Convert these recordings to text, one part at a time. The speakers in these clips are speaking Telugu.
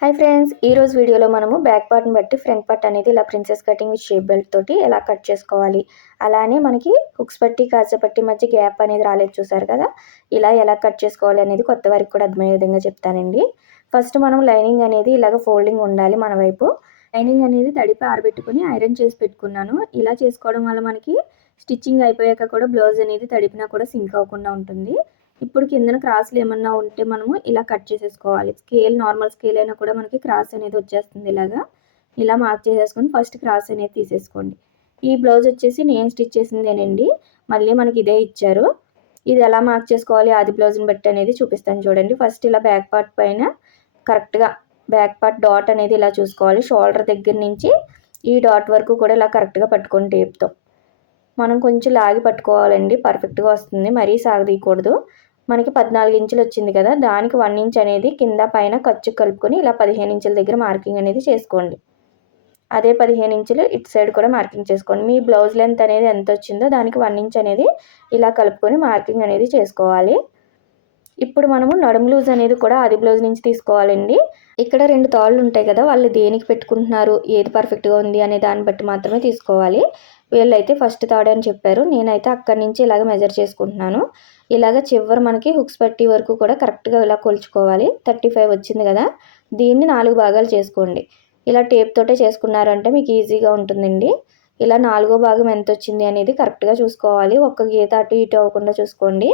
హాయ్ ఫ్రెండ్స్ ఈ రోజు వీడియోలో మనము బ్యాక్ పార్ట్ని బట్టి ఫ్రంట్ పార్ట్ అనేది ఇలా princess cutting with shape belt తోటి ఎలా కట్ చేసుకోవాలి. అలానే మనకి హుక్స్ పట్టి కాజా పట్టి మధ్య గ్యాప్ అనేది రాలేదు చూసారు కదా? ఇలా ఎలా కట్ చేసుకోవాలి అనేది కొత్త వారికి కూడా అర్థమయ్యే విధంగా చెప్తానండి. ఫస్ట్ మనం లైనింగ్ అనేది ఇలాగ ఫోల్డింగ్ ఉండాలి మన వైపు. లైనింగ్ అనేది తడిపి ఆరబెట్టుకుని ఐరన్ చేసి పెట్టుకున్నాను. ఇలా చేసుకోవడం వల్ల మనకి స్టిచ్చింగ్ అయిపోయాక కూడా బ్లౌజ్ అనేది తడిపినా కూడా సింక్ అవ్వకుండా ఉంటుంది. ఇప్పుడు కిందన క్రాస్లు ఏమన్నా ఉంటే మనము ఇలా కట్ చేసేసుకోవాలి. స్కేల్ నార్మల్ స్కేల్ అయినా కూడా మనకి క్రాస్ అనేది వచ్చేస్తుంది ఇలాగా. ఇలా మార్క్ చేసేసుకొని ఫస్ట్ క్రాస్ అనేది తీసేసుకోండి. ఈ బ్లౌజ్ వచ్చేసి నేను స్టిచ్ చేసిందేనండి. మళ్ళీ మనకి ఇదే ఇచ్చారు. ఇది ఎలా మార్క్ చేసుకోవాలి? ఆది బ్లౌజ్ని బట్టి అనేది చూపిస్తాను చూడండి. ఫస్ట్ ఇలా బ్యాక్ పార్ట్ పైన కరెక్ట్గా బ్యాక్ పార్ట్ డాట్ అనేది ఇలా చూసుకోవాలి. షోల్డర్ దగ్గర నుంచి ఈ డాట్ వరకు కూడా ఇలా కరెక్ట్గా పట్టుకోండి టేప్తో మనం కొంచెం లాగి పట్టుకోవాలండి. పర్ఫెక్ట్గా వస్తుంది. మరీ సాగదీయకూడదు. మనకి పద్నాలుగు ఇంచులు వచ్చింది కదా! దానికి వన్ ఇంచ్ అనేది కింద పైన ఖర్చు కలుపుకొని ఇలా పదిహేను ఇంచుల దగ్గర మార్కింగ్ అనేది చేసుకోండి. అదే పదిహేను ఇంచులు ఇటు సైడ్ కూడా మార్కింగ్ చేసుకోండి. మీ బ్లౌజ్ లెంత్ అనేది ఎంత వచ్చిందో దానికి వన్ ఇంచ్ అనేది ఇలా కలుపుకొని మార్కింగ్ అనేది చేసుకోవాలి. ఇప్పుడు మనము నడుము లూజ్ అనేది కూడా అది బ్లౌజ్ నుంచి తీసుకోవాలండి. ఇక్కడ రెండు తాళ్ళు ఉంటాయి కదా! వాళ్ళు దేనికి పెట్టుకుంటున్నారు? ఏది పర్ఫెక్ట్గా ఉంది అనే దాన్ని బట్టి మాత్రమే తీసుకోవాలి. వీళ్ళైతే ఫస్ట్ థర్డ్ అని చెప్పారు. నేనైతే అక్కడి నుంచి ఇలాగ మెజర్ చేసుకుంటున్నాను. ఇలాగ చివరి మనకి హుక్స్ పట్టి వరకు కూడా కరెక్ట్గా ఇలా కొలుచుకోవాలి. థర్టీ ఫైవ్ వచ్చింది కదా? దీన్ని నాలుగు భాగాలు చేసుకోండి. ఇలా టేప్ తోటే చేసుకున్నారంటే మీకు ఈజీగా ఉంటుందండి. ఇలా నాలుగో భాగం ఎంత వచ్చింది అనేది కరెక్ట్గా చూసుకోవాలి. ఒక్క గీత అటు ఇటు అవ్వకుండా చూసుకోండి.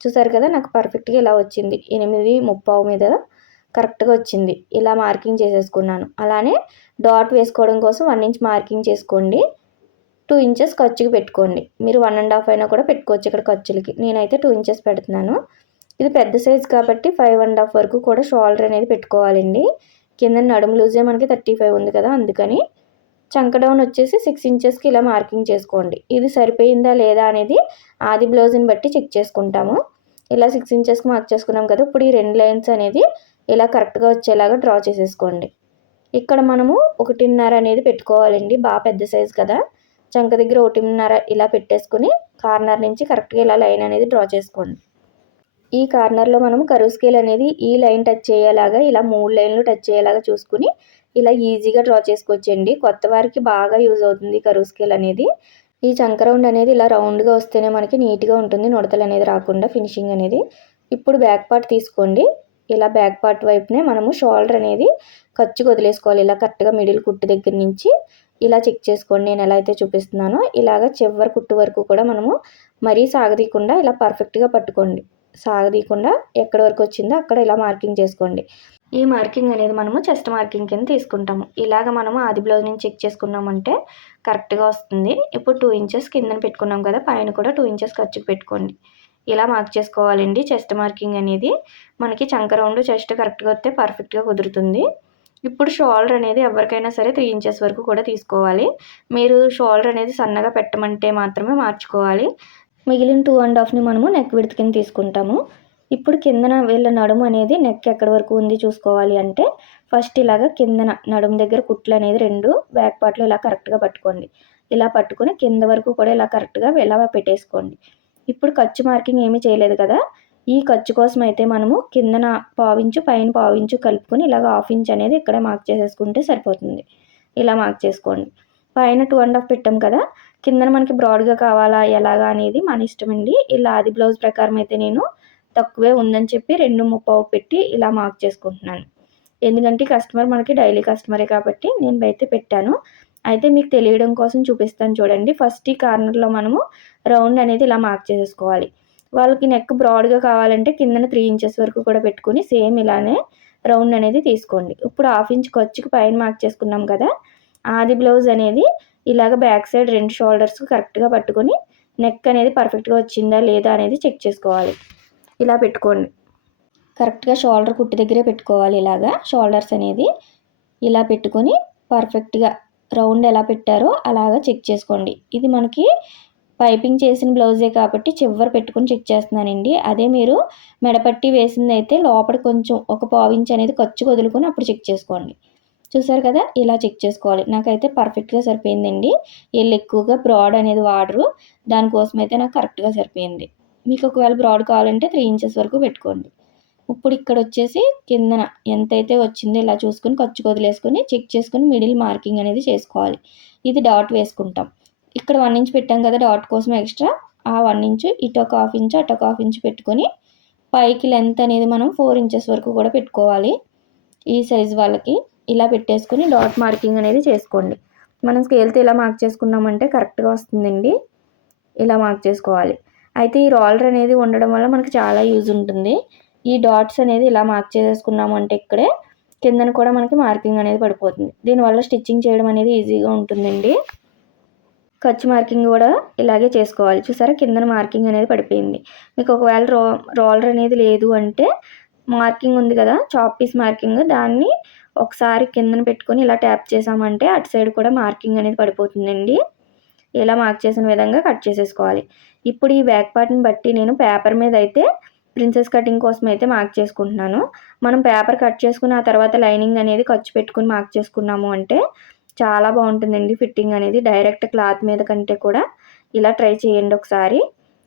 చూసారు కదా? నాకు పర్ఫెక్ట్గా ఇలా వచ్చింది. ఎనిమిది ముప్పావు మీద కరెక్ట్గా వచ్చింది. ఇలా మార్కింగ్ చేసేసుకున్నాను. అలానే డాట్ వేసుకోవడం కోసం వన్ ఇంచ్ మార్కింగ్ చేసుకోండి. టూ ఇంచెస్ ఖర్చుకి పెట్టుకోండి. మీరు వన్ అండ్ హాఫ్ అయినా కూడా పెట్టుకోవచ్చు ఇక్కడ ఖర్చులకి. నేనైతే టూ ఇంచెస్ పెడుతున్నాను. ఇది పెద్ద సైజ్ కాబట్టి ఫైవ్ అండ్ హాఫ్ వరకు కూడా షోల్డర్ అనేది పెట్టుకోవాలండి. కింద నడుము లూజే మనకి థర్టీ ఫైవ్ ఉంది కదా అందుకని చంక డౌన్ వచ్చేసి సిక్స్ ఇంచెస్కి ఇలా మార్కింగ్ చేసుకోండి. ఇది సరిపోయిందా లేదా అనేది ఆది బ్లౌజ్ని బట్టి చెక్ చేసుకుంటాము. ఇలా సిక్స్ ఇంచెస్కి మార్క్ చేసుకున్నాం కదా ఇప్పుడు ఈ రెండు లైన్స్ అనేది ఇలా కరెక్ట్గా వచ్చేలాగా డ్రా చేసేసుకోండి. ఇక్కడ మనము ఒకటిన్నర అనేది పెట్టుకోవాలండి. బాగా పెద్ద సైజ్ కదా. చంక దగ్గర ఒకటిన్నర ఇలా పెట్టేసుకుని కార్నర్ నుంచి కరెక్ట్గా ఇలా లైన్ అనేది డ్రా చేసుకోండి. ఈ కార్నర్లో మనం కరువు స్కేల్ అనేది ఈ లైన్ టచ్ అయ్యేలాగా ఇలా మూడు లైన్లు టచ్ అయ్యేలాగా చూసుకుని ఇలా ఈజీగా డ్రా చేసుకోవచ్చండి. కొత్త వారికి బాగా యూజ్ అవుతుంది కరువు స్కేల్ అనేది. ఈ చంక రౌండ్ అనేది ఇలా రౌండ్గా వస్తేనే మనకి నీట్గా ఉంటుంది నుడతలు అనేది రాకుండా ఫినిషింగ్ అనేది. ఇప్పుడు బ్యాక్ పార్ట్ తీసుకోండి. ఇలా బ్యాక్ పార్ట్ వైపునే మనము షోల్డర్ అనేది ఖర్చు వదిలేసుకోవాలి. ఇలా కరెక్ట్గా మిడిల్ కుట్టు దగ్గర నుంచి ఇలా చెక్ చేసుకోండి నేను ఎలా అయితే చూపిస్తున్నానో ఇలాగ చివరి కుట్టు వరకు కూడా మనము మరీ సాగదీయకుండా ఇలా పర్ఫెక్ట్గా పట్టుకోండి. సాగదీయకుండా ఎక్కడి వరకు వచ్చిందో అక్కడ ఇలా మార్కింగ్ చేసుకోండి. ఈ మార్కింగ్ అనేది మనము చెస్ట్ మార్కింగ్ కింద తీసుకుంటాము. ఇలాగ మనము ఆది బ్లౌజ్ నుంచి చెక్ చేసుకున్నామంటే కరెక్ట్గా వస్తుంది. ఇప్పుడు టూ ఇంచెస్ కిందన పెట్టుకున్నాం కదా పైన కూడా టూ ఇంచెస్ ఖర్చుకు పెట్టుకోండి. ఇలా మార్క్ చేసుకోవాలండి. చెస్ట్ మార్కింగ్ అనేది మనకి చంక రౌండ్ చెస్ట్ కరెక్ట్గా వస్తే పర్ఫెక్ట్గా కుదురుతుంది. ఇప్పుడు షోల్డర్ అనేది ఎవరికైనా సరే త్రీ ఇంచెస్ వరకు కూడా తీసుకోవాలి. మీరు షోల్డర్ అనేది సన్నగా పెట్టమంటే మాత్రమే మార్చుకోవాలి. మిగిలిన టూ అండ్ హాఫ్ని మనము నెక్ విడత్ కింద తీసుకుంటాము. ఇప్పుడు కిందన వీళ్ళ నడుము అనేది నెక్ ఎక్కడి వరకు ఉంది చూసుకోవాలి అంటే ఫస్ట్ ఇలాగ కిందన నడుము దగ్గర కుట్లు అనేది రెండు బ్యాక్ పార్ట్లో ఇలా కరెక్ట్గా పట్టుకోండి. ఇలా పట్టుకుని కింద వరకు కూడా ఇలా కరెక్ట్గా ఇలా పెట్టేసుకోండి. ఇప్పుడు ఖర్చు మార్కింగ్ ఏమీ చేయలేదు కదా ఈ ఖర్చు కోసం అయితే మనము కిందన పావించు పైన పావించు కలుపుకొని ఇలాగ హాఫ్ ఇంచ్ అనేది ఇక్కడ మార్క్ చేసేసుకుంటే సరిపోతుంది. ఇలా మార్క్ చేసుకోండి. పైన టూ అండ్ హాఫ్ పెట్టాం కదా కిందన మనకి బ్రాడ్గా కావాలా ఎలాగా అనేది మన ఇష్టం అండి ఇలా అది బ్లౌజ్ ప్రకారం అయితే నేను తక్కువే ఉందని చెప్పి రెండు ముప్పావు పెట్టి ఇలా మార్క్ చేసుకుంటున్నాను. ఎందుకంటే కస్టమర్ మనకి డైలీ కస్టమరే కాబట్టి నేను అయితే పెట్టాను. అయితే మీకు తెలియడం కోసం చూపిస్తాను చూడండి. ఫస్ట్ ఈ కార్నర్లో మనము రౌండ్ అనేది ఇలా మార్క్ చేసేసుకోవాలి. వాళ్ళకి నెక్ బ్రాడ్గా కావాలంటే కిందన త్రీ ఇంచెస్ వరకు కూడా పెట్టుకుని సేమ్ ఇలానే రౌండ్ అనేది తీసుకోండి. ఇప్పుడు హాఫ్ ఇంచ్ ఖర్చుకి పైన మార్క్ చేసుకున్నాం కదా ఆది బ్లౌజ్ అనేది ఇలాగ బ్యాక్ సైడ్ రెండు షోల్డర్స్ కరెక్ట్గా పట్టుకొని నెక్ అనేది పర్ఫెక్ట్గా వచ్చిందా లేదా అనేది చెక్ చేసుకోవాలి. ఇలా పెట్టుకోండి. కరెక్ట్గా షోల్డర్ కుట్టి దగ్గరే పెట్టుకోవాలి ఇలాగా. షోల్డర్స్ అనేది ఇలా పెట్టుకొని పర్ఫెక్ట్గా రౌండ్ ఎలా పెట్టారో అలాగా చెక్ చేసుకోండి. ఇది మనకి పైపింగ్ చేసిన బ్లౌజే కాబట్టి చివరి పెట్టుకుని చెక్ చేస్తున్నానండి. అదే మీరు మెడపట్టి వేసింది అయితే లోపల కొంచెం ఒక పావించ్ అనేది ఖర్చు వదులుకొని అప్పుడు చెక్ చేసుకోండి. చూసారు కదా? ఇలా చెక్ చేసుకోవాలి. నాకైతే పర్ఫెక్ట్గా సరిపోయిందండి. వీళ్ళు ఎక్కువగా బ్రాడ్ అనేది వాడరు. దానికోసం అయితే నాకు కరెక్ట్గా సరిపోయింది. మీకు ఒకవేళ బ్రాడ్ కావాలంటే త్రీ ఇంచెస్ వరకు పెట్టుకోండి. ఇప్పుడు ఇక్కడ వచ్చేసి కిందన ఎంతైతే వచ్చిందో ఇలా చూసుకుని ఖర్చు వదిలేసుకొని చెక్ చేసుకుని మిడిల్ మార్కింగ్ అనేది చేసుకోవాలి. ఇది డాట్ వేసుకుంటాం. ఇక్కడ వన్ ఇంచ్ పెట్టాం కదా డాట్ కోసం ఎక్స్ట్రా ఆ వన్ ఇంచ్ ఇటు ఒక హాఫ్ ఇంచ్ అటు ఒక హాఫ్ ఇంచ్ పెట్టుకొని పైకి లెంత్ అనేది మనం ఫోర్ ఇంచెస్ వరకు కూడా పెట్టుకోవాలి. ఈ సైజ్ వాళ్ళకి ఇలా పెట్టేసుకుని డాట్ మార్కింగ్ అనేది చేసుకోండి. మనం స్కేల్తో ఇలా మార్క్ చేసుకున్నామంటే కరెక్ట్గా వస్తుందండి. ఇలా మార్క్ చేసుకోవాలి. అయితే ఈ రోలర్ అనేది ఉండడం వల్ల మనకి చాలా యూజ్ ఉంటుంది. ఈ డాట్స్ అనేది ఇలా మార్క్ చేసేసుకున్నామంటే ఇక్కడే కిందన కూడా మనకి మార్కింగ్ అనేది పడిపోతుంది. దీనివల్ల స్టిచ్చింగ్ చేయడం అనేది ఈజీగా ఉంటుందండి. ఖర్చు మార్కింగ్ కూడా ఇలాగే చేసుకోవాలి. చూసారా? కిందన మార్కింగ్ అనేది పడిపోయింది. మీకు ఒకవేళ రో రోలర్ అనేది లేదు అంటే మార్కింగ్ ఉంది కదా? Chop piece marking. దాన్ని ఒకసారి కిందన పెట్టుకొని ఇలా ట్యాప్ చేసామంటే అటు సైడ్ కూడా మార్కింగ్ అనేది పడిపోతుందండి. ఇలా మార్క్ చేసిన విధంగా కట్ చేసేసుకోవాలి. ఇప్పుడు ఈ బ్యాక్ పార్ట్ని బట్టి నేను పేపర్ మీద అయితే ప్రిన్సెస్ కటింగ్ కోసం అయితే మార్క్ చేసుకుంటున్నాను. మనం పేపర్ కట్ చేసుకుని ఆ తర్వాత లైనింగ్ అనేది ఖర్చు పెట్టుకుని మార్క్ చేసుకున్నాము అంటే చాలా బాగుంటుందండి ఫిట్టింగ్ అనేది. డైరెక్ట్ క్లాత్ మీద కంటే కూడా ఇలా ట్రై చేయండి ఒకసారి.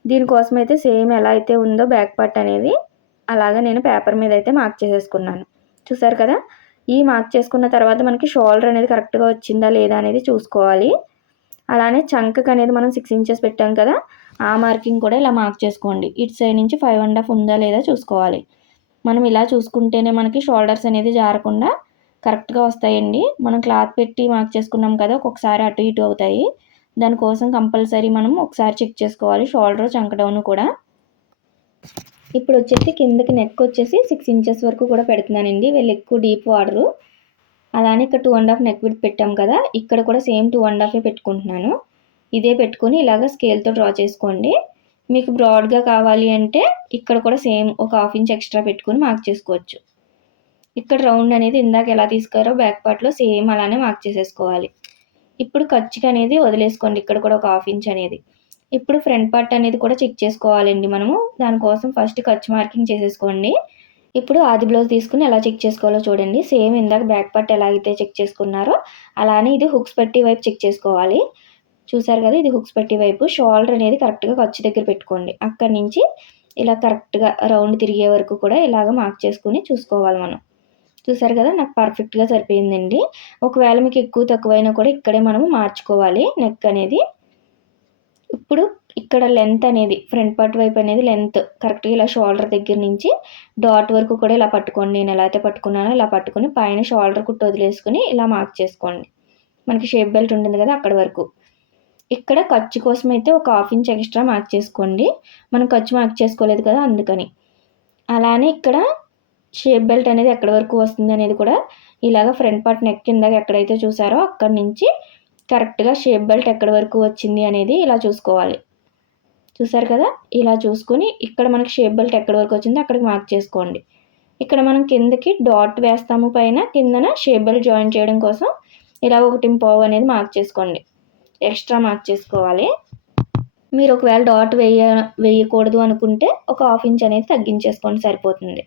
దీనికోసం అయితే సేమ్ ఎలా అయితే ఉందో బ్యాక్ పార్ట్ అనేది అలాగా నేను పేపర్ మీద అయితే మార్క్ చేసేసుకున్నాను. చూసారు కదా? ఈ మార్క్ చేసుకున్న తర్వాత మనకి షోల్డర్ అనేది కరెక్ట్గా వచ్చిందా లేదా అనేది చూసుకోవాలి. అలానే చంకక్ అనేది మనం సిక్స్ ఇంచెస్ పెట్టాం కదా? ఆ మార్కింగ్ కూడా ఇలా మార్క్ చేసుకోండి. ఇటు సైడ్ నుంచి ఫైవ్ అండ్ హాఫ్ ఉందా లేదా చూసుకోవాలి. మనం ఇలా చూసుకుంటేనే మనకి షోల్డర్స్ అనేది జారకుండా కరెక్ట్గా వస్తాయండి. మనం క్లాత్ పెట్టి మార్క్ చేసుకున్నాం కదా ఒక్కొక్కసారి అటు ఇటు అవుతాయి. దానికోసం కంపల్సరీ మనం ఒకసారి చెక్ చేసుకోవాలి. షోల్డర్ చంక డౌన్ కూడా. ఇప్పుడు వచ్చేసి కిందకి నెక్ వచ్చేసి సిక్స్ ఇంచెస్ వరకు కూడా పెడుతున్నానండి. వీళ్ళు ఎక్కువ డీప్ వాడరు. అలానే ఇక్కడ two and half neck width పెట్టాం కదా ఇక్కడ కూడా సేమ్ టూ అండ్ హాఫే పెట్టుకుంటున్నాను. ఇదే పెట్టుకొని ఇలాగ స్కేల్తో డ్రా చేసుకోండి. మీకు బ్రాడ్గా కావాలి అంటే ఇక్కడ కూడా సేమ్ ఒక హాఫ్ ఇంచ్ ఎక్స్ట్రా పెట్టుకొని మార్క్ చేసుకోవచ్చు. ఇక్కడ రౌండ్ అనేది ఇందాక ఎలా తీసుకారో బ్యాక్ పార్ట్లో సేమ్ అలానే మార్క్ చేసేసుకోవాలి. ఇప్పుడు ఖర్చుకి అనేది వదిలేసుకోండి. ఇక్కడ కూడా ఒక హాఫ్ ఇంచ్ అనేది. ఇప్పుడు ఫ్రంట్ పార్ట్ అనేది కూడా చెక్ చేసుకోవాలండి మనము. దానికోసం ఫస్ట్ ఖర్చు మార్కింగ్ చేసేసుకోండి. ఇప్పుడు ఆది బ్లౌజ్ తీసుకుని ఎలా చెక్ చేసుకోవాలో చూడండి. సేమ్ ఇందాక బ్యాక్ పార్ట్ ఎలా అయితే చెక్ చేసుకున్నారో అలానే ఇది హుక్స్ పట్టి వైపు చెక్ చేసుకోవాలి. చూసారు కదా ఇది హుక్స్ పట్టి వైపు. షోల్డర్ అనేది కరెక్ట్గా ఖర్చు దగ్గర పెట్టుకోండి. అక్కడి నుంచి ఇలా కరెక్ట్గా రౌండ్ తిరిగే వరకు కూడా ఇలాగ మార్క్ చేసుకుని చూసుకోవాలి మనం. చూసారు కదా నాకు పర్ఫెక్ట్గా సరిపోయిందండి. ఒకవేళ మీకు ఎక్కువ తక్కువైనా కూడా ఇక్కడే మనము మార్చుకోవాలి నెక్ అనేది. ఇప్పుడు ఇక్కడ లెంత్ అనేది ఫ్రంట్ పార్ట్ వైపు అనేది లెంత్ కరెక్ట్గా ఇలా షోల్డర్ దగ్గర నుంచి డాట్ వరకు కూడా ఇలా పట్టుకోండి. నేను ఎలా అయితే పట్టుకున్నానో ఇలా పట్టుకొని పైన షోల్డర్ కుట్టు వదిలేసుకుని ఇలా మార్క్ చేసుకోండి. మనకి షేప్ బెల్ట్ ఉంటుంది కదా అక్కడ వరకు. ఇక్కడ ఖర్చు కోసం అయితే ఒక హాఫ్ ఇంచ్ ఎక్స్ట్రా మార్క్ చేసుకోండి. మనం ఖర్చు మార్క్ చేసుకోలేదు కదా అందుకని. అలానే ఇక్కడ షేప్ బెల్ట్ అనేది ఎక్కడి వరకు వస్తుంది అనేది కూడా ఇలాగ ఫ్రంట్ పార్ట్ నెక్ కింద ఎక్కడైతే చూసారో అక్కడి నుంచి కరెక్ట్గా షేప్ బెల్ట్ ఎక్కడి వరకు వచ్చింది అనేది ఇలా చూసుకోవాలి. చూసారు కదా? ఇలా చూసుకుని ఇక్కడ మనకి షేప్ బెల్ట్ ఎక్కడి వరకు వచ్చిందో అక్కడికి మార్క్ చేసుకోండి. ఇక్కడ మనం కిందకి డాట్ వేస్తాము పైన కిందన షేప్ బెల్ట్ జాయిన్ చేయడం కోసం ఇలా ఒకటి పావు అనేది మార్క్ చేసుకోండి. ఎక్స్ట్రా మార్క్ చేసుకోవాలి. మీరు ఒకవేళ డాట్ వేయ వేయకూడదు అనుకుంటే ఒక హాఫ్ ఇంచ్ అనేది తగ్గించేసుకోండి సరిపోతుంది.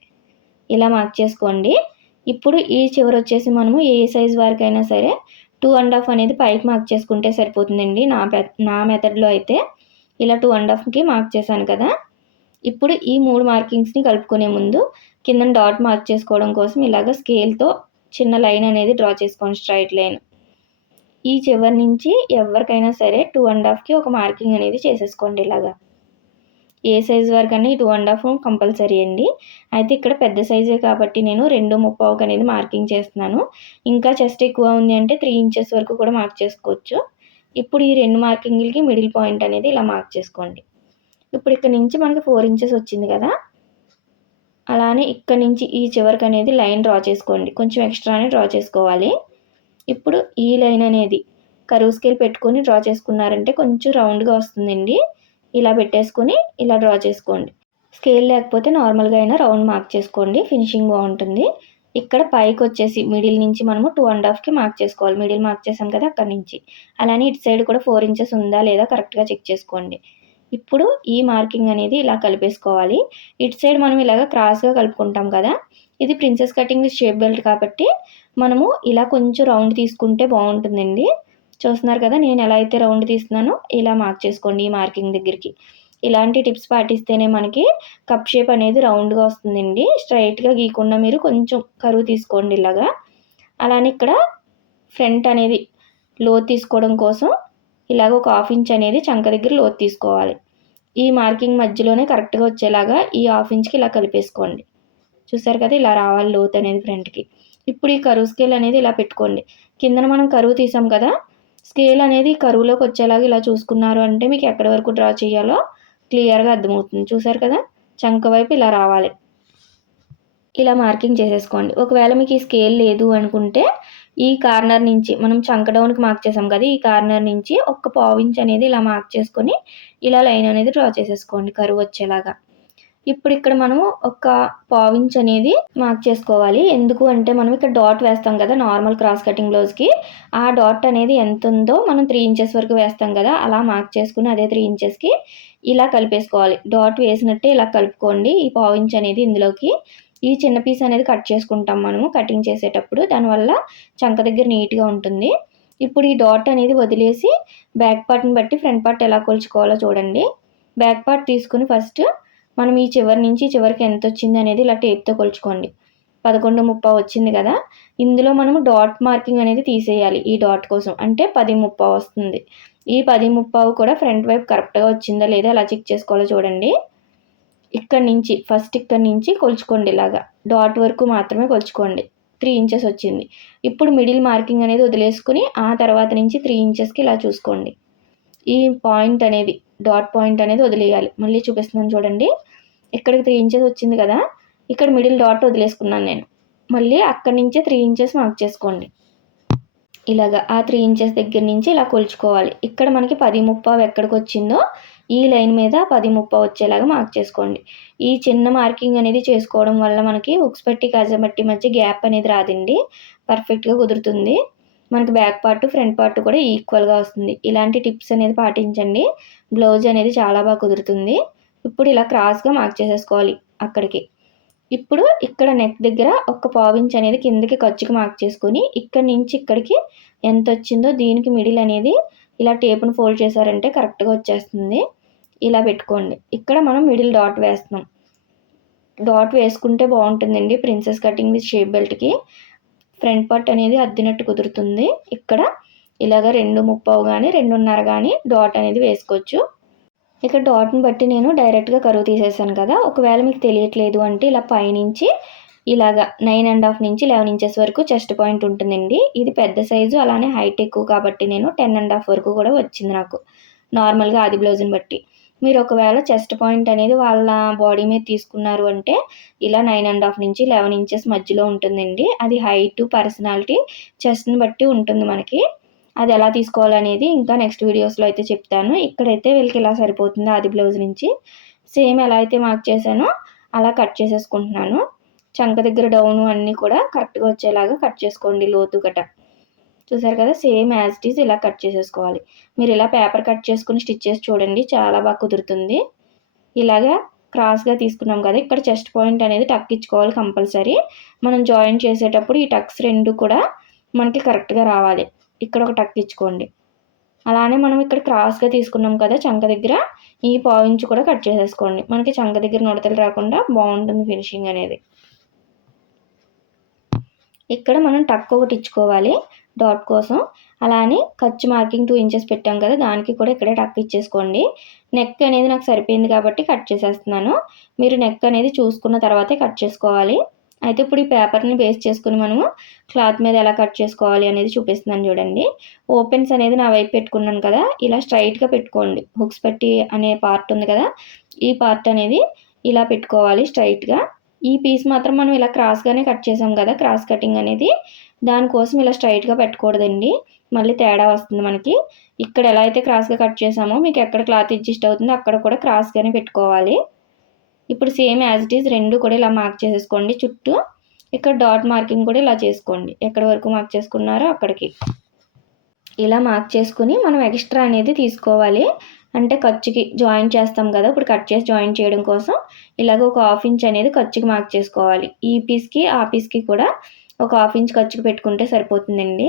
ఇలా మార్క్ చేసుకోండి. ఇప్పుడు ఈ చివరి వచ్చేసి మనము ఏ సైజ్ వరకైనా సరే టూ అండ్ హాఫ్ అనేది పైకి మార్క్ చేసుకుంటే సరిపోతుందండి. నా నా మెథడ్లో అయితే ఇలా టూ అండ్ హాఫ్కి మార్క్ చేశాను కదా. ఇప్పుడు ఈ మూడు మార్కింగ్స్ని కలుపుకునే ముందు కింద డాట్ మార్క్ చేసుకోవడం కోసం ఇలాగ స్కేల్తో చిన్న లైన్ అనేది డ్రా చేసుకోండి స్ట్రైట్ లైన్ ఈ చివరి నుంచి ఎవరికైనా సరే టూ అండ్ హాఫ్కి ఒక మార్కింగ్ అనేది చేసేసుకోండి ఇలాగా. ఏ సైజ్ వరకు ఈ టూ అండ్ హాఫ్ కంపల్సరీ అండి. అయితే ఇక్కడ పెద్ద సైజే కాబట్టి నేను రెండు ముప్పావుకి అనేది మార్కింగ్ చేస్తున్నాను. ఇంకా చెస్ట్ ఎక్కువ ఉంది అంటే త్రీ ఇంచెస్ వరకు కూడా మార్క్ చేసుకోవచ్చు. ఇప్పుడు ఈ రెండు మార్కింగ్లకి మిడిల్ పాయింట్ అనేది ఇలా మార్క్ చేసుకోండి. ఇప్పుడు ఇక్కడ నుంచి మనకి ఫోర్ ఇంచెస్ వచ్చింది కదా. అలానే ఇక్కడ నుంచి ఈ చివరికి అనేది లైన్ డ్రా చేసుకోండి. కొంచెం ఎక్స్ట్రానే డ్రా చేసుకోవాలి. ఇప్పుడు ఈ లైన్ అనేది కరువు స్కేల్ పెట్టుకొని డ్రా చేసుకున్నారంటే కొంచెం రౌండ్గా వస్తుందండి. ఇలా పెట్టేసుకొని ఇలా డ్రా చేసుకోండి. స్కేల్ లేకపోతే నార్మల్గా అయినా రౌండ్ మార్క్ చేసుకోండి. ఫినిషింగ్ బాగుంటుంది. ఇక్కడ పైకి వచ్చేసి మిడిల్ నుంచి మనము టూ అండ్ హాఫ్కి మార్క్ చేసుకోవాలి. మిడిల్ మార్క్ చేసాం కదా అక్కడ నుంచి. అలానే ఇటు సైడ్ కూడా ఫోర్ ఇంచెస్ ఉందా లేదా కరెక్ట్గా చెక్ చేసుకోండి. ఇప్పుడు ఈ మార్కింగ్ అనేది ఇలా కలిపేసుకోవాలి. ఇటు సైడ్ మనం ఇలాగ క్రాస్గా కలుపుకుంటాం కదా. ఇది ప్రిన్సెస్ కటింగ్ షేప్ బెల్ట్ కాబట్టి మనము ఇలా కొంచెం రౌండ్ తీసుకుంటే బాగుంటుందండి. చూస్తున్నారు కదా నేను ఎలా అయితే రౌండ్ తీస్తున్నానో ఇలా మార్క్ చేసుకోండి ఈ మార్కింగ్ దగ్గరికి. ఇలాంటి టిప్స్ పాటిస్తేనే మనకి కప్ షేప్ అనేది రౌండ్గా వస్తుందండి. స్ట్రైట్గా గీయకుండా మీరు కొంచెం కరువు తీసుకోండి ఇలాగా. అలానే ఇక్కడ ఫ్రంట్ అనేది లోతు తీసుకోవడం కోసం ఇలాగ ఒక హాఫ్ ఇంచ్ అనేది చంక దగ్గర లోతు తీసుకోవాలి. ఈ మార్కింగ్ మధ్యలోనే కరెక్ట్గా వచ్చేలాగా ఈ హాఫ్ ఇంచ్కి ఇలా కలిపేసుకోండి. చూసారు కదా ఇలా రావాలి లోతు అనేది ఫ్రంట్కి. ఇప్పుడు ఈ కరువు స్కేల్ అనేది ఇలా పెట్టుకోండి. కిందన మనం కరువు తీసాం కదా స్కేల్ అనేది కరువులోకి వచ్చేలాగా ఇలా చూసుకున్నారు అంటే మీకు ఎక్కడి వరకు డ్రా చేయాలో క్లియర్గా అర్థమవుతుంది. చూసారు కదా? చంక వైపు ఇలా రావాలి. ఇలా మార్కింగ్ చేసేసుకోండి. ఒకవేళ మీకు ఈ స్కేల్ లేదు అనుకుంటే ఈ కార్నర్ నుంచి మనం చంక డౌన్కి మార్క్ చేసాం కదా ఈ కార్నర్ నుంచి ఒక్క పావించ్ అనేది ఇలా మార్క్ చేసుకొని ఇలా లైన్ అనేది డ్రా చేసేసుకోండి. కరువు వచ్చేలాగా. ఇప్పుడు ఇక్కడ మనం ఒక పావించ్ అనేది మార్క్ చేసుకోవాలి. ఎందుకు అంటే మనం ఇక్కడ డాట్ వేస్తాం కదా నార్మల్ క్రాస్ కటింగ్ బ్లౌజ్కి ఆ డాట్ అనేది ఎంత ఉందో మనం త్రీ ఇంచెస్ వరకు వేస్తాం కదా అలా మార్క్ చేసుకుని అదే త్రీ ఇంచెస్కి ఇలా కలిపేసుకోవాలి. డాట్ వేసినట్టే ఇలా కలుపుకోండి ఈ పావించ్ అనేది ఇందులోకి. ఈ చిన్న పీస్ అనేది కట్ చేసుకుంటాం మనము కటింగ్ చేసేటప్పుడు. దానివల్ల చంక దగ్గర నీట్గా ఉంటుంది. ఇప్పుడు ఈ డాట్ అనేది వదిలేసి బ్యాక్ పార్ట్ని బట్టి ఫ్రంట్ పార్ట్ ఎలా కొలుచుకోవాలో చూడండి. బ్యాక్ పార్ట్ తీసుకుని ఫస్ట్ మనం ఈ చివరి నుంచి చివరికి ఎంత వచ్చింది అనేది ఇలా టేప్తో కొలుచుకోండి. పదకొండు ముప్పా వచ్చింది కదా ఇందులో మనము డాట్ మార్కింగ్ అనేది తీసేయాలి ఈ డాట్ కోసం. అంటే పది ముప్పా వస్తుంది. ఈ పది ముప్పావు కూడా ఫ్రంట్ వైపు కరెక్ట్గా వచ్చిందా లేదా అలా చెక్ చేసుకోవాలో చూడండి. ఇక్కడ నుంచి ఫస్ట్ ఇక్కడ నుంచి కొలుచుకోండి ఇలాగా. డాట్ వరకు మాత్రమే కొలుచుకోండి. త్రీ ఇంచెస్ వచ్చింది. ఇప్పుడు మిడిల్ మార్కింగ్ అనేది వదిలేసుకుని ఆ తర్వాత నుంచి త్రీ ఇంచెస్కి ఇలా చూసుకోండి. ఈ పాయింట్ అనేది డాట్ పాయింట్ అనేది వదిలేయాలి. మళ్ళీ చూపిస్తున్నాను చూడండి. ఇక్కడికి త్రీ ఇంచెస్ వచ్చింది కదా. ఇక్కడ మిడిల్ డాట్ వదిలేసుకున్నాను నేను. మళ్ళీ అక్కడి నుంచే త్రీ ఇంచెస్ మార్క్ చేసుకోండి. ఇలాగ ఆ త్రీ ఇంచెస్ దగ్గర నుంచి ఇలా కొలుచుకోవాలి. ఇక్కడ మనకి పది ముప్పావు ఎక్కడికి వచ్చిందో ఈ లైన్ మీద పది ముప్పావు వచ్చేలాగా మార్క్ చేసుకోండి. ఈ చిన్న మార్కింగ్ అనేది చేసుకోవడం వల్ల మనకి ఉక్స్ పట్టి కాజబట్టి మధ్య గ్యాప్ అనేది రాదండి. పర్ఫెక్ట్గా కుదురుతుంది. మనకి బ్యాక్ పార్ట్ ఫ్రంట్ పార్ట్ కూడా ఈక్వల్గా వస్తుంది. ఇలాంటి టిప్స్ అనేది పాటించండి. బ్లౌజ్ అనేది చాలా బాగా కుదురుతుంది. ఇప్పుడు ఇలా క్రాస్గా మార్క్ చేసేసుకోవాలి అక్కడికి. ఇప్పుడు ఇక్కడ నెక్ దగ్గర ఒక పావించ్ అనేది కిందకి ఖర్చుకి మార్క్ చేసుకొని ఇక్కడ నుంచి ఇక్కడికి ఎంత వచ్చిందో దీనికి మిడిల్ అనేది ఇలా టేపును ఫోల్డ్ చేశారంటే కరెక్ట్గా వచ్చేస్తుంది. ఇలా పెట్టుకోండి. ఇక్కడ మనం మిడిల్ డాట్ వేస్తున్నాం. డాట్ వేసుకుంటే బాగుంటుందండి. ప్రిన్సెస్ కటింగ్ విత్ షేప్ బెల్ట్కి ఫ్రంట్ పార్ట్ అనేది అద్దినట్టు కుదురుతుంది. ఇక్కడ ఇలాగ రెండు ముప్పావు కానీ రెండున్నర కానీ డాట్ అనేది వేసుకోవచ్చు. ఇక్కడ డాట్ని బట్టి నేను డైరెక్ట్గా కరువు తీసేసాను కదా. ఒకవేళ మీకు తెలియట్లేదు అంటే ఇలా పైనుంచి ఇలాగా నైన్ అండ్ హాఫ్ నుంచి లెవెన్ ఇంచెస్ వరకు చెస్ట్ పాయింట్ ఉంటుందండి. ఇది పెద్ద సైజు అలానే హైట్ ఎక్కువ కాబట్టి నేను టెన్ అండ్ హాఫ్ వరకు కూడా వచ్చింది నాకు. నార్మల్గా ఆది బ్లౌజ్ని బట్టి. మీరు ఒకవేళ చెస్ట్ పాయింట్ అనేది వాళ్ళ బాడీ మీద తీసుకున్నారు అంటే ఇలా నైన్ అండ్ హాఫ్ నుంచి లెవెన్ ఇంచెస్ మధ్యలో ఉంటుందండి. అది హైట్ పర్సనాలిటీ చెస్ట్ని బట్టి ఉంటుంది మనకి. అది ఎలా తీసుకోవాలనేది ఇంకా నెక్స్ట్ వీడియోస్లో అయితే చెప్తాను. ఇక్కడైతే వీళ్ళకి ఇలా సరిపోతుంది ఆది బ్లౌజ్ నుంచి. సేమ్ ఎలా అయితే మార్క్ చేశానో అలా కట్ చేసేసుకుంటున్నాను. చంక దగ్గర డౌను అన్నీ కూడా కరెక్ట్గా వచ్చేలాగా కట్ చేసుకోండి లోతు గట చూసారు కదా? సేమ్ యాజ్ ఇట్ ఈస్ ఇలా కట్ చేసేసుకోవాలి. మీరు ఇలా పేపర్ కట్ చేసుకుని స్టిచ్ చేసి చూడండి చాలా బాగా కుదురుతుంది. ఇలాగా క్రాస్గా తీసుకున్నాం కదా ఇక్కడ చెస్ట్ పాయింట్ అనేది టక్ ఇచ్చుకోవాలి కంపల్సరీ. మనం జాయిన్ చేసేటప్పుడు ఈ టక్స్ రెండు కూడా మనకి కరెక్ట్గా రావాలి. ఇక్కడ ఒక టక్ ఇచ్చుకోండి. అలానే మనం ఇక్కడ క్రాస్గా తీసుకున్నాం కదా చంక దగ్గర ఈ పావించి కూడా కట్ చేసేసుకోండి. మనకి చంక దగ్గర నుడతలు రాకుండా బాగుంటుంది ఫినిషింగ్ అనేది. ఇక్కడ మనం టక్ ఒకటి ఇచ్చుకోవాలి. డాట్ కోసం. అలానే ఖర్చు మార్కింగ్ టూ ఇంచెస్ పెట్టాం కదా దానికి కూడా ఇక్కడే టక్ ఇచ్చేసుకోండి. నెక్ అనేది నాకు సరిపోయింది కాబట్టి కట్ చేసేస్తున్నాను. మీరు నెక్ అనేది చూసుకున్న తర్వాతే కట్ చేసుకోవాలి. అయితే ఇప్పుడు ఈ పేపర్ని బేస్ చేసుకుని మనము క్లాత్ మీద ఎలా కట్ చేసుకోవాలి అనేది చూపిస్తున్నాను చూడండి. ఓపెన్స్ అనేది నా వైపు పెట్టుకున్నాను కదా ఇలా స్ట్రైట్గా పెట్టుకోండి. హుక్స్ పెట్టి అనే పార్ట్ ఉంది కదా ఈ పార్ట్ అనేది ఇలా పెట్టుకోవాలి స్ట్రైట్గా ఈ పీస్ మాత్రం మనం ఇలా క్రాస్గానే కట్ చేసాం కదా క్రాస్ కటింగ్ అనేది. దానికోసం ఇలా స్ట్రైట్గా పెట్టకూడదండి. మళ్ళీ తేడా వస్తుంది మనకి. ఇక్కడ ఎలా అయితే క్రాస్గా కట్ చేసామో మీకు ఎక్కడ క్లాత్ అడ్జస్ట్ అవుతుందో అక్కడ కూడా క్రాస్గానే పెట్టుకోవాలి. ఇప్పుడు సేమ్ యాజ్ ఇట్ ఈజ్ రెండు కూడా ఇలా మార్క్ చేసేసుకోండి చుట్టూ. ఇక్కడ డాట్ మార్కింగ్ కూడా ఇలా చేసుకోండి. ఎక్కడి వరకు మార్క్ చేసుకున్నారో అక్కడికి. ఇలా మార్క్ చేసుకుని మనం ఎక్స్ట్రా అనేది తీసుకోవాలి. అంటే ఖర్చుకి జాయిన్ చేస్తాం కదా ఇప్పుడు కట్ చేసి జాయిన్ చేయడం కోసం. ఇలాగ ఒక హాఫ్ ఇంచ్ అనేది ఖర్చుకి మార్క్ చేసుకోవాలి. ఈ పీస్కి ఆ పీస్కి కూడా ఒక హాఫ్ ఇంచ్ ఖర్చుకి పెట్టుకుంటే సరిపోతుందండి.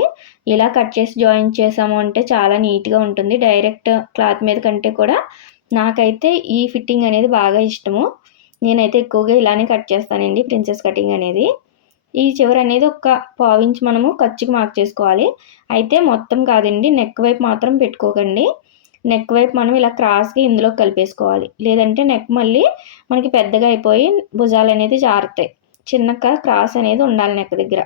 ఇలా కట్ చేసి జాయిన్ చేసాము అంటే చాలా నీట్గా ఉంటుంది. డైరెక్ట్ క్లాత్ మీద కంటే కూడా నాకైతే ఈ ఫిట్టింగ్ అనేది బాగా ఇష్టము. నేనైతే ఎక్కువగా ఇలానే కట్ చేస్తానండి ప్రిన్సెస్ కటింగ్ అనేది. ఈ చివరి అనేది ఒక పావించి మనము ఖర్చుకి మార్క్ చేసుకోవాలి. అయితే మొత్తం కాదండి నెక్ వైపు మాత్రం పెట్టుకోకండి. నెక్ వైపు మనం ఇలా క్రాస్గా ఇందులో కలిపేసుకోవాలి. లేదంటే నెక్ మళ్ళీ మనకి పెద్దగా అయిపోయి భుజాలు అనేది జారుతాయి. చిన్నగా క్రాస్ అనేది ఉండాలి నెక్ దగ్గర.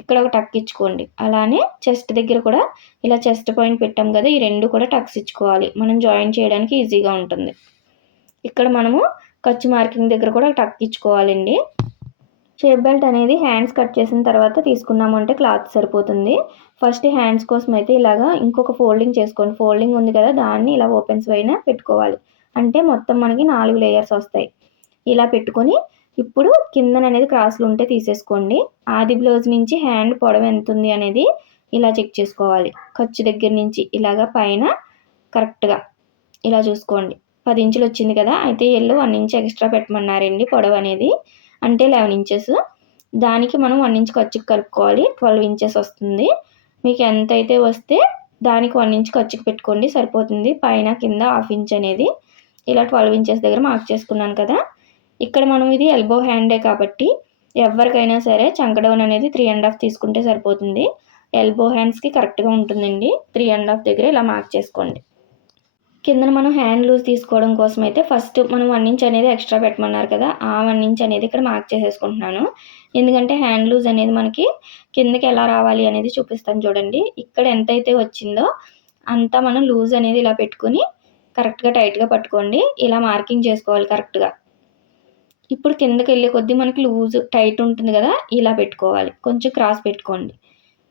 ఇక్కడ ఒక టక్ ఇచ్చుకోండి. అలానే చెస్ట్ దగ్గర కూడా ఇలా చెస్ట్ పాయింట్ పెట్టాం కదా ఈ రెండు కూడా టక్స్ ఇచ్చుకోవాలి. మనం జాయిన్ చేయడానికి ఈజీగా ఉంటుంది. ఇక్కడ మనము ఖర్చు మార్కింగ్ దగ్గర కూడా టక్ ఇచ్చుకోవాలండి. షేప్ బెల్ట్ అనేది హ్యాండ్స్ కట్ చేసిన తర్వాత తీసుకున్నామంటే క్లాత్ సరిపోతుంది. ఫస్ట్ హ్యాండ్స్ కోసం అయితే ఇలాగా ఇంకొక ఫోల్డింగ్ చేసుకోండి. ఫోల్డింగ్ ఉంది కదా దాన్ని ఇలా ఓపెన్స్ పైన పెట్టుకోవాలి. అంటే మొత్తం మనకి నాలుగు లేయర్స్ వస్తాయి. ఇలా పెట్టుకొని ఇప్పుడు కిందన అనేది క్రాస్లు ఉంటే తీసేసుకోండి. ఆది బ్లౌజ్ నుంచి హ్యాండ్ పొడవు ఎంత ఉంది అనేది ఇలా చెక్ చేసుకోవాలి. ఖర్చు దగ్గర నుంచి ఇలాగా పైన కరెక్ట్గా ఇలా చూసుకోండి. పది ఇంచులు వచ్చింది కదా అయితే ఎల్లు వన్ ఇంచ్ ఎక్స్ట్రా పెట్టమన్నారండి పొడవు అనేది. అంటే లెవెన్ ఇంచెస్. దానికి మనం వన్ ఇంచ్ ఖర్చుకి కలుపుకోవాలి. ట్వెల్వ్ ఇంచెస్ వస్తుంది. మీకు ఎంత అయితే వస్తే దానికి వన్ ఇంచ్ ఖర్చుకి పెట్టుకోండి సరిపోతుంది. పైన కింద హాఫ్ ఇంచ్ అనేది. ఇలా ట్వెల్వ్ ఇంచెస్ దగ్గర మార్క్ చేసుకున్నాను కదా ఇక్కడ మనం ఇది ఎల్బో హ్యాండే కాబట్టి ఎవరికైనా సరే చంకడౌన్ అనేది త్రీ అండ్ హాఫ్ తీసుకుంటే సరిపోతుంది. ఎల్బో హ్యాండ్స్కి కరెక్ట్గా ఉంటుందండి. త్రీ అండ్ హాఫ్ దగ్గర ఇలా మార్క్ చేసుకోండి. కింద మనం హ్యాండ్ లూజ్ తీసుకోవడం కోసం అయితే ఫస్ట్ మనం వన్ ఇంచ్ అనేది ఎక్స్ట్రా పెట్టమన్నారు కదా ఆ వన్ ఇంచ్ అనేది ఇక్కడ మార్క్ చేసేసుకుంటున్నాను. ఎందుకంటే హ్యాండ్ లూజ్ అనేది మనకి కిందకి ఎలా రావాలి అనేది చూపిస్తాను చూడండి. ఇక్కడ ఎంతైతే వచ్చిందో అంతా మనం లూజ్ అనేది ఇలా పెట్టుకుని కరెక్ట్గా టైట్గా పట్టుకోండి. ఇలా మార్కింగ్ చేసుకోవాలి కరెక్ట్గా ఇప్పుడు కిందకి వెళ్ళే కొద్దీ మనకి లూజ్ టైట్ ఉంటుంది కదా ఇలా పెట్టుకోవాలి. కొంచెం క్రాస్ పెట్టుకోండి.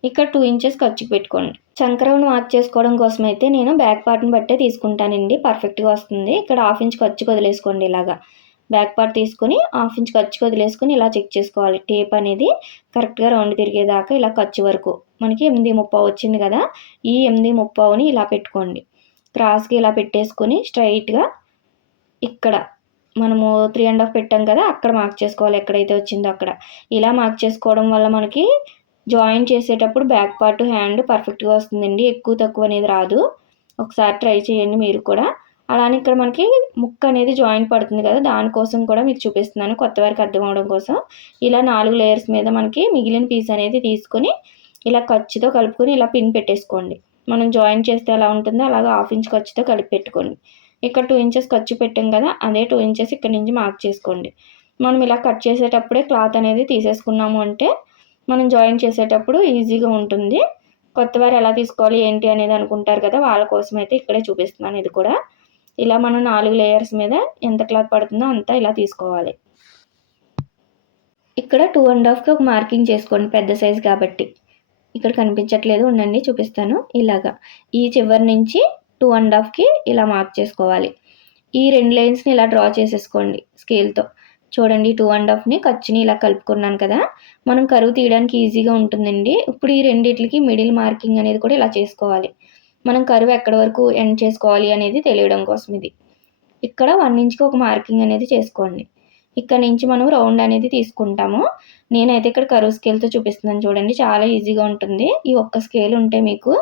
ఇక్కడ టూ ఇంచెస్ ఖర్చు పెట్టుకోండి. చంకరవును మార్క్ చేసుకోవడం కోసం అయితే నేను బ్యాక్ పార్ట్ని బట్టే తీసుకుంటానండి. పర్ఫెక్ట్గా వస్తుంది. ఇక్కడ హాఫ్ ఇంచ్ ఖర్చు వదిలేసుకోండి ఇలాగా. బ్యాక్ పార్ట్ తీసుకొని హాఫ్ ఇంచ్ ఖర్చు వదిలేసుకొని ఇలా చెక్ చేసుకోవాలి. టేప్ అనేది కరెక్ట్గా రౌండ్ తిరిగేదాకా ఇలా ఖర్చు వరకు. మనకి ఎనిమిది ముప్పావు వచ్చింది కదా ఈ ఎనిమిది ముప్పావుని ఇలా పెట్టుకోండి. క్రాస్కి ఇలా పెట్టేసుకొని స్ట్రైట్గా ఇక్కడ మనము త్రీ అండ్ హాఫ్ పెట్టాం కదా అక్కడ మార్క్ చేసుకోవాలి. ఎక్కడైతే వచ్చిందో అక్కడ. ఇలా మార్క్ చేసుకోవడం వల్ల మనకి జాయిన్ చేసేటప్పుడు బ్యాక్ పార్ట్ హ్యాండ్ పర్ఫెక్ట్గా వస్తుందండి. ఎక్కువ తక్కువ అనేది రాదు. ఒకసారి ట్రై చేయండి మీరు కూడా. అలానే ఇక్కడ మనకి ముక్క అనేది జాయిన్ పడుతుంది కదా దానికోసం కూడా మీకు చూపిస్తున్నాను. కొత్త వారికి అర్థం అవడం కోసం. ఇలా నాలుగు లేయర్స్ మీద మనకి మిగిలిన పీస్ అనేది తీసుకొని ఇలా ఖర్చుతో కలుపుకొని ఇలా పిన్ పెట్టేసుకోండి. మనం జాయిన్ చేస్తే ఎలా ఉంటుందో అలాగా హాఫ్ ఇంచ్ ఖర్చుతో కలిపి పెట్టుకోండి. ఇక్కడ టూ ఇంచెస్ ఖర్చు పెట్టాం కదా అదే టూ ఇంచెస్ ఇక్కడ నుంచి మార్క్ చేసుకోండి. మనం ఇలా కట్ చేసేటప్పుడే క్లాత్ అనేది తీసేసుకున్నాము అంటే మనం జాయిన్ చేసేటప్పుడు ఈజీగా ఉంటుంది. కొత్త వారు ఎలా తీసుకోవాలి ఏంటి అనేది అనుకుంటారు కదా వాళ్ళ కోసం అయితే ఇక్కడే చూపిస్తున్నాను ఇది కూడా. ఇలా మనం నాలుగు లేయర్స్ మీద ఎంత క్లాత్ పడుతుందో అంతా ఇలా తీసుకోవాలి. ఇక్కడ టూ అండ్ హాఫ్కి ఒక మార్కింగ్ చేసుకోండి పెద్ద సైజ్ కాబట్టి. ఇక్కడ కనిపించట్లేదు ఉండండి చూపిస్తాను. ఇలాగా. ఈ చివరి నుంచి టూ అండ్ హాఫ్కి ఇలా మార్క్ చేసుకోవాలి. ఈ రెండు లైన్స్ని ఇలా డ్రా చేసేసుకోండి స్కేల్తో చూడండి టూ అండ్ హాఫ్ని ఖర్చుని ఇలా కలుపుకున్నాను కదా మనం కరువు తీయడానికి ఈజీగా ఉంటుందండి. ఇప్పుడు ఈ రెండిట్లకి మిడిల్ మార్కింగ్ అనేది కూడా ఇలా చేసుకోవాలి. మనం కరువు ఎక్కడి వరకు ఎండ్ చేసుకోవాలి అనేది తెలియడం కోసం ఇది. ఇక్కడ వన్ ఇంచ్కి ఒక మార్కింగ్ అనేది చేసుకోండి. ఇక్కడ నుంచి మనం రౌండ్ అనేది తీసుకుంటాము. నేనైతే ఇక్కడ కరువు స్కేల్తో చూపిస్తున్నాను చూడండి చాలా ఈజీగా ఉంటుంది. ఈ ఒక్క స్కేల్ ఉంటే మీకు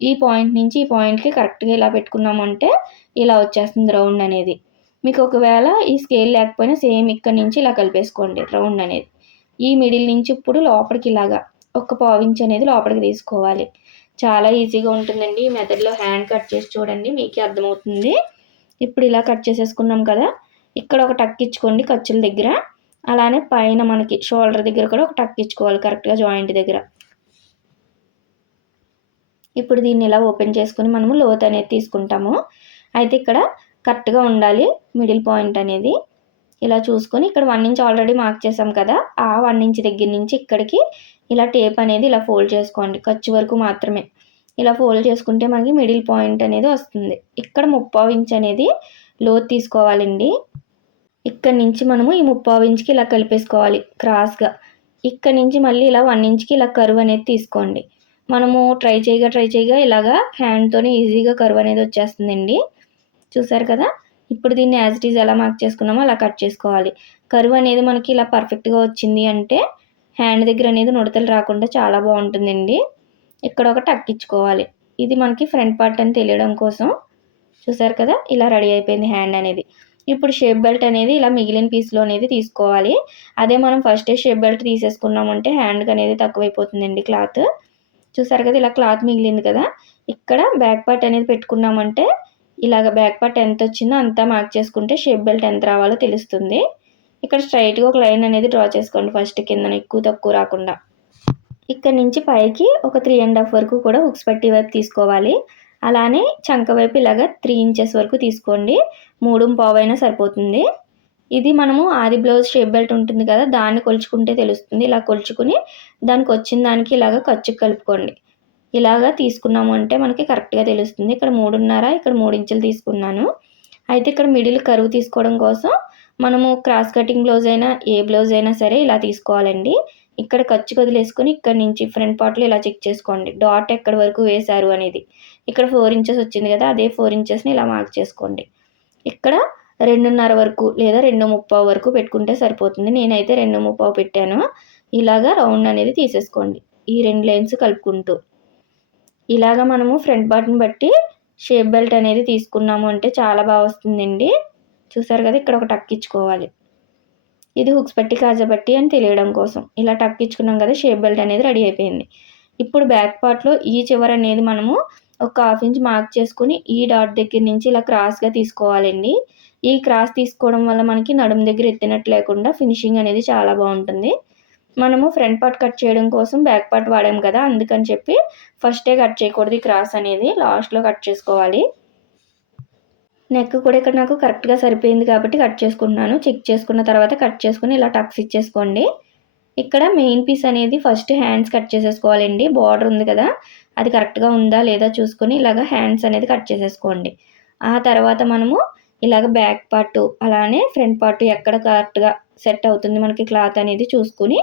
ఈ పాయింట్ నుంచి ఈ పాయింట్కి కరెక్ట్గా ఇలా పెట్టుకున్నామంటే ఇలా వచ్చేస్తుంది రౌండ్ అనేది. మీకు ఒకవేళ ఈ స్కేల్ లేకపోయినా సేమ్ ఇక్కడ నుంచి ఇలా కలిపేసుకోండి రౌండ్ అనేది. ఈ మిడిల్ నుంచి ఇప్పుడు లోపలికి ఇలాగా ఒక పావించి అనేది లోపలికి తీసుకోవాలి. చాలా ఈజీగా ఉంటుందండి. ఈ మెథడ్లో హ్యాండ్ కట్ చేసి చూడండి మీకే అర్థమవుతుంది. ఇప్పుడు ఇలా కట్ చేసేసుకున్నాం కదా ఇక్కడ ఒక టక్ ఇచ్చుకోండి ఖర్చుల దగ్గర. అలానే పైన మనకి షోల్డర్ దగ్గర కూడా ఒక టక్ ఇచ్చుకోవాలి కరెక్ట్గా జాయింట్ దగ్గర. ఇప్పుడు దీన్ని ఇలా ఓపెన్ చేసుకుని మనము లోత్ అనేది తీసుకుంటాము. అయితే ఇక్కడ కరెక్ట్గా ఉండాలి మిడిల్ పాయింట్ అనేది. ఇలా చూసుకొని ఇక్కడ వన్ ఇంచ్ ఆల్రెడీ మార్క్ చేసాం కదా ఆ వన్ ఇంచ్ దగ్గర నుంచి ఇక్కడికి ఇలా టేప్ అనేది ఇలా ఫోల్డ్ చేసుకోండి ఖర్చు వరకు మాత్రమే. ఇలా ఫోల్డ్ చేసుకుంటే మనకి మిడిల్ పాయింట్ అనేది వస్తుంది. ఇక్కడ ముప్పావు ఇంచ్ అనేది లోత్ తీసుకోవాలండి. ఇక్కడ నుంచి మనము ఈ ముప్పావు ఇంచ్కి ఇలా కలిపేసుకోవాలి క్రాస్గా. ఇక్కడ నుంచి మళ్ళీ ఇలా వన్ ఇంచ్కి ఇలా కరువు అనేది తీసుకోండి. మనము ట్రై చేయగా ట్రై చేయగా ఇలాగా హ్యాండ్తోనే ఈజీగా కరువు అనేది వచ్చేస్తుందండి. చూసారు కదా? ఇప్పుడు దీన్ని యాజ్ ఇట్ ఈజ్ ఎలా మార్క్ చేసుకున్నామో అలా కట్ చేసుకోవాలి. కరువు అనేది మనకి ఇలా పర్ఫెక్ట్గా వచ్చింది అంటే హ్యాండ్ దగ్గర అనేది నుడతలు రాకుండా చాలా బాగుంటుందండి. ఇక్కడ ఒక టక్ ఇచ్చుకోవాలి. ఇది మనకి ఫ్రంట్ పార్ట్ అని తెలియడం కోసం. చూసారు కదా? ఇలా రెడీ అయిపోయింది హ్యాండ్ అనేది. ఇప్పుడు షేప్ బెల్ట్ అనేది ఇలా మిగిలిన పీస్లో అనేది తీసుకోవాలి. అదే మనం ఫస్టే షేప్ బెల్ట్ తీసేసుకున్నామంటే హ్యాండ్కి అనేది తక్కువైపోతుందండి క్లాత్ చూసారు కదా ఇలా క్లాత్ మిగిలింది కదా. ఇక్కడ బ్యాక్ పార్ట్ అనేది పెట్టుకున్నామంటే ఇలాగ బ్యాక్ పార్ట్ ఎంత వచ్చిందో అంతా మార్క్ చేసుకుంటే షేప్ బెల్ట్ ఎంత రావాలో తెలుస్తుంది. ఇక్కడ స్ట్రైట్గా ఒక లైన్ అనేది డ్రా చేసుకోండి ఫస్ట్ కింద ఎక్కువ తక్కువ రాకుండా. ఇక్కడ నుంచి పైకి ఒక త్రీ అండ్ హాఫ్ వరకు కూడా హుక్స్ పట్టి వైపు తీసుకోవాలి. అలానే చంక వైపు ఇలాగ త్రీ ఇంచెస్ వరకు తీసుకోండి. మూడు పావు అయినా సరిపోతుంది. ఇది మనము ఆది బ్లౌజ్ షేప్ బెల్ట్ ఉంటుంది కదా దాన్ని కొలుచుకుంటే తెలుస్తుంది. ఇలా కొలుచుకుని దానికి వచ్చిన దానికి ఇలాగ ఖర్చు కలుపుకోండి. ఇలాగా తీసుకున్నాము అంటే మనకి కరెక్ట్గా తెలుస్తుంది. ఇక్కడ మూడున్నర ఇక్కడ మూడు ఇంచులు తీసుకున్నాను. అయితే ఇక్కడ మిడిల్ కరువు తీసుకోవడం కోసం మనము క్రాస్ కటింగ్ బ్లౌజ్ అయినా ఏ బ్లౌజ్ అయినా సరే ఇలా తీసుకోవాలండి. ఇక్కడ ఖర్చు వదిలేసుకొని ఇక్కడ నుంచి ఫ్రంట్ పార్ట్లో ఇలా చెక్ చేసుకోండి. డాట్ ఎక్కడి వరకు వేశారు అనేది. ఇక్కడ ఫోర్ ఇంచెస్ వచ్చింది కదా అదే ఫోర్ ఇంచెస్ని ఇలా మార్క్ చేసుకోండి. ఇక్కడ రెండున్నర వరకు లేదా రెండు ముప్పావు వరకు పెట్టుకుంటే సరిపోతుంది. నేనైతే రెండు ముప్పావు పెట్టాను. ఇలాగా రౌండ్ అనేది తీసేసుకోండి. ఈ రెండు లైన్స్ కలుపుకుంటూ. ఇలాగ మనము ఫ్రంట్ పార్ట్ని బట్టి షేప్ బెల్ట్ అనేది తీసుకున్నాము అంటే చాలా బాగా వస్తుందండి. చూసారు కదా ఇక్కడ ఒక టక్ ఇచ్చుకోవాలి. ఇది హుక్స్ పట్టి కాజా పట్టి అని తెలియడం కోసం. ఇలా టక్ ఇచ్చుకున్నాం కదా షేప్ బెల్ట్ అనేది రెడీ అయిపోయింది. ఇప్పుడు బ్యాక్ పార్ట్లో ఈ చివర అనేది మనము ఒక హాఫ్ ఇంచ్ మార్క్ చేసుకుని ఈ డాట్ దగ్గర నుంచి ఇలా క్రాస్గా తీసుకోవాలండి. ఈ క్రాస్ తీసుకోవడం వల్ల మనకి నడుము దగ్గర ఎత్తినట్టు లేకుండా ఫినిషింగ్ అనేది చాలా బాగుంటుంది. మనము ఫ్రంట్ పార్ట్ కట్ చేయడం కోసం బ్యాక్ పార్ట్ వాడాం కదా అందుకని చెప్పి ఫస్టే కట్ చేయకూడదు ఈ క్రాస్ అనేది లాస్ట్లో కట్ చేసుకోవాలి. నెక్ కూడా ఇక్కడ నాకు కరెక్ట్గా సరిపోయింది కాబట్టి కట్ చేసుకుంటున్నాను. చెక్ చేసుకున్న తర్వాత కట్ చేసుకుని ఇలా టక్స్ ఇచ్చేసుకోండి. ఇక్కడ మెయిన్ పీస్ అనేది ఫస్ట్ హ్యాండ్స్ కట్ చేసేసుకోవాలండి. బార్డర్ ఉంది కదా అది కరెక్ట్గా ఉందా లేదా చూసుకొని ఇలాగ హ్యాండ్స్ అనేది కట్ చేసేసుకోండి. ఆ తర్వాత మనము ఇలాగ బ్యాక్ పార్ట్ అలానే ఫ్రంట్ పార్ట్ ఎక్కడ కరెక్ట్గా సెట్ అవుతుంది మనకి క్లాత్ అనేది చూసుకుని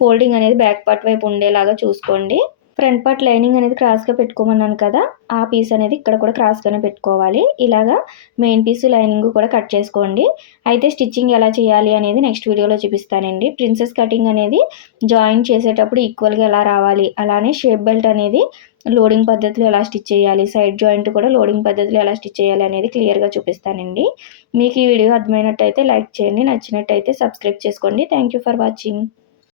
ఫోల్డింగ్ అనేది బ్యాక్ పార్ట్ వైపు ఉండేలాగా చూసుకోండి. ఫ్రంట్ పార్ట్ లైనింగ్ అనేది క్రాస్గా పెట్టుకోమన్నాను కదా ఆ పీస్ అనేది ఇక్కడ కూడా క్రాస్గానే పెట్టుకోవాలి. ఇలాగా మెయిన్ పీస్ లైనింగ్ కూడా కట్ చేసుకోండి. అయితే స్టిచ్చింగ్ ఎలా చేయాలి అనేది నెక్స్ట్ వీడియోలో చూపిస్తానండి. ప్రిన్సెస్ కటింగ్ అనేది జాయిన్ చేసేటప్పుడు ఈక్వల్గా ఎలా రావాలి అలానే షేప్ బెల్ట్ అనేది లోడింగ్ పద్ధతిలో ఎలా స్టిచ్ చేయాలి? సైడ్ జాయింట్ కూడా లోడింగ్ పద్ధతిలో ఎలా స్టిచ్ చేయాలి అనేది క్లియర్గా చూపిస్తానండి. మీకు ఈ వీడియో అర్థమైనట్టయితే లైక్ చేయండి. నచ్చినట్టయితే సబ్స్క్రైబ్ చేసుకోండి. Thank for watching.